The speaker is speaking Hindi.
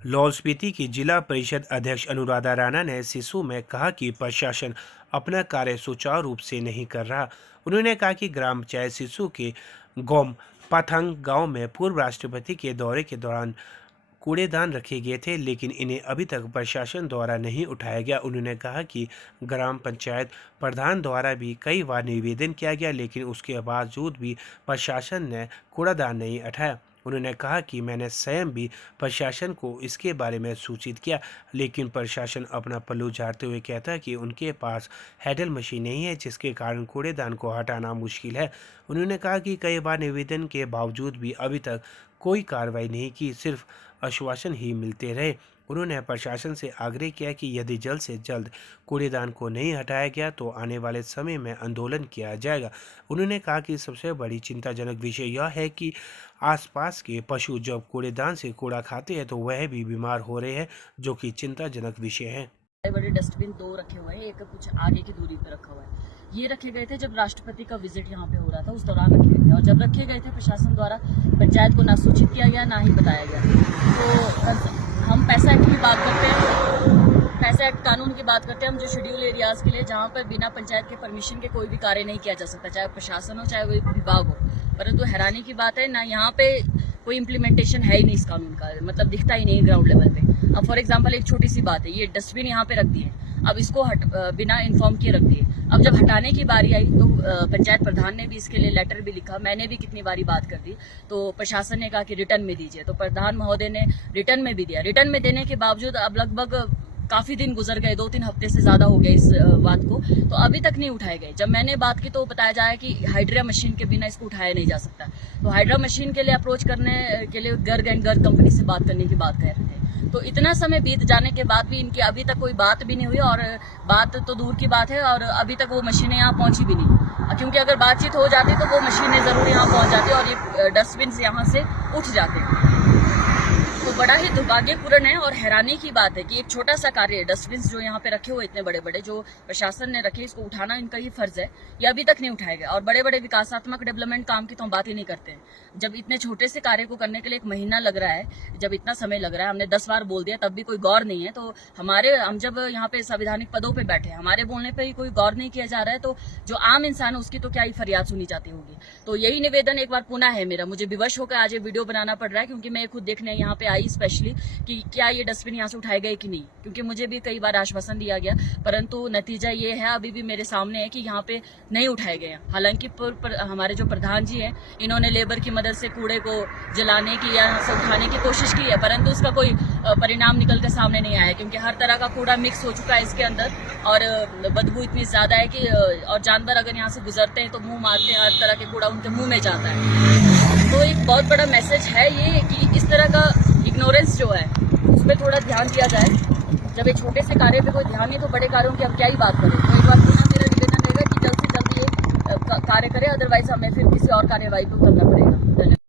लाहौल स्पीति की जिला परिषद अध्यक्ष अनुराधा राणा ने सिसु में कहा कि प्रशासन अपना कार्य सुचारू रूप से नहीं कर रहा। उन्होंने कहा कि ग्राम पंचायत सिसु के गोम पाथंग गांव में पूर्व राष्ट्रपति के दौरे के दौरान कूड़ेदान रखे गए थे, लेकिन इन्हें अभी तक प्रशासन द्वारा नहीं उठाया गया। उन्होंने कहा कि ग्राम पंचायत प्रधान द्वारा भी कई बार निवेदन किया गया, लेकिन उसके बावजूद भी प्रशासन ने कूड़ादान नहीं उठाया। उन्होंने कहा कि मैंने स्वयं भी प्रशासन को इसके बारे में सूचित किया, लेकिन प्रशासन अपना पल्लू झाड़ते हुए कहता है कि उनके पास हैंडल मशीन नहीं है, जिसके कारण कूड़ेदान को हटाना मुश्किल है। उन्होंने कहा कि कई बार निवेदन के बावजूद भी अभी तक कोई कार्रवाई नहीं की, सिर्फ आश्वासन ही मिलते रहे। उन्होंने प्रशासन से आग्रह किया कि यदि जल्द से जल्द कूड़ेदान को नहीं हटाया गया तो आने वाले समय में आंदोलन किया जाएगा। उन्होंने कहा कि सबसे बड़ी चिंताजनक विषय यह है कि आसपास के पशु जब कूड़ेदान से कूड़ा खाते हैं तो वह भी बीमार हो रहे हैं, जो कि चिंताजनक विषय है। बड़े बड़े डस्टबिन दो रखे हुए हैं, एक कुछ आगे की दूरी पर रखा हुआ है। ये रखे गए थे जब राष्ट्रपति का विजिट यहाँ पे हो रहा था, उस दौरान रखे गए थे। और जब रखे गए थे प्रशासन द्वारा पंचायत को ना सूचित किया गया, ना ही बताया गया। तो हम पैसा एक्ट की बात करते हैं, पैसा एक्ट कानून की बात करते हैं हम, जो शेड्यूल एरियाज के लिए जहाँ पर बिना पंचायत के परमिशन के कोई भी कार्य नहीं किया जा सकता, चाहे प्रशासन हो चाहे वो विभाग हो। परंतु हैरानी की बात है ना, यहाँ पे कोई इम्प्लीमेंटेशन है ही नहीं इस कानून का, मतलब दिखता ही नहीं ग्राउंड लेवल पे। अब फॉर एग्जांपल एक छोटी सी बात है, ये डस्टबिन यहाँ पे रख दिए, अब इसको बिना इन्फॉर्म किए रख दिए। अब जब हटाने की बारी आई तो पंचायत प्रधान ने भी इसके लिए लेटर भी लिखा, मैंने भी कितनी बारी बात कर दी, तो प्रशासन ने कहा कि रिटर्न में दीजिए, तो प्रधान महोदय ने रिटर्न में भी दिया। रिटर्न में देने के बावजूद अब लगभग काफी दिन गुजर गए, 2-3 हफ्ते से ज्यादा हो गए इस बात को, तो अभी तक नहीं उठाए गए। जब मैंने बात की तो बताया जाए कि हाइड्रा मशीन के बिना इसको उठाया नहीं जा सकता। तो हाइड्रा मशीन के लिए अप्रोच करने के लिए गर्ग एंड गर्ग कंपनी से बात करने की बात कह रहे थे। तो इतना समय बीत जाने के बाद भी इनकी अभी तक कोई बात भी नहीं हुई, और बात तो दूर की बात है, और अभी तक वो मशीनें यहाँ पहुंची भी नहीं। क्योंकि अगर बातचीत हो जाती तो वो मशीनें जरूर यहाँ पहुंच जाती और ये डस्टबिन यहाँ से उठ जाते। तो बड़ा ही दुर्भाग्यपूर्ण है और हैरानी की बात है कि एक छोटा सा कार्य, डस्टबिन जो यहाँ पे रखे हुए इतने बड़े बड़े, जो प्रशासन ने रखे, इसको उठाना इनका ही फर्ज है, ये अभी तक नहीं उठाया गया। और बड़े बड़े विकासात्मक डेवलपमेंट काम की तो हम बात ही नहीं करते हैं। जब इतने छोटे से कार्य को करने के लिए 1 महीना लग रहा है, जब इतना समय लग रहा है, हमने 10 बार बोल दिया तब भी कोई गौर नहीं है। तो हम जब यहाँ पे संवैधानिक पदों पे बैठे हैं, हमारे बोलने पे ही कोई गौर नहीं किया जा रहा है, तो जो आम इंसान है उसकी तो क्या ही फरियाद सुनी जाती होगी। तो यही निवेदन एक बार पुनः है मेरा, मुझे विवश होकर आज ये वीडियो बनाना पड़ रहा है, क्योंकि मैं खुद देखने यहाँ पे आई स्पेशली कि क्या ये डस्टबिन यहाँ से उठाए गए कि नहीं, क्योंकि मुझे भी कई बार आश्वासन दिया गया, परंतु नतीजा ये है अभी भी मेरे सामने है कि यहाँ पे नहीं उठाए गए। हालांकि हमारे जो प्रधान जी हैं, इन्होंने लेबर की मदद से कूड़े को जलाने की या यहाँ से उठाने की कोशिश की है, परंतु उसका कोई परिणाम निकल कर सामने नहीं आया, क्योंकि हर तरह का कूड़ा मिक्स हो चुका है इसके अंदर, और बदबू इतनी ज्यादा है कि और जानवर अगर यहाँ से गुजरते हैं तो मुंह मारते हैं, हर तरह के कूड़ा उनके मुंह में जाता है। तो एक बहुत बड़ा मैसेज है ये कि इस तरह का इग्नोरेंस जो है उस पर थोड़ा ध्यान दिया जाए। जब एक छोटे से कार्य पे कोई ध्यान नहीं तो बड़े कार्यों की हम क्या ही बात करें। तो एक बार पुनः मेरा निवेदन रहेगा कि जल्द से जल्द ये कार्य करें, अदरवाइज हमें फिर किसी और कार्यवाही को करना पड़ेगा।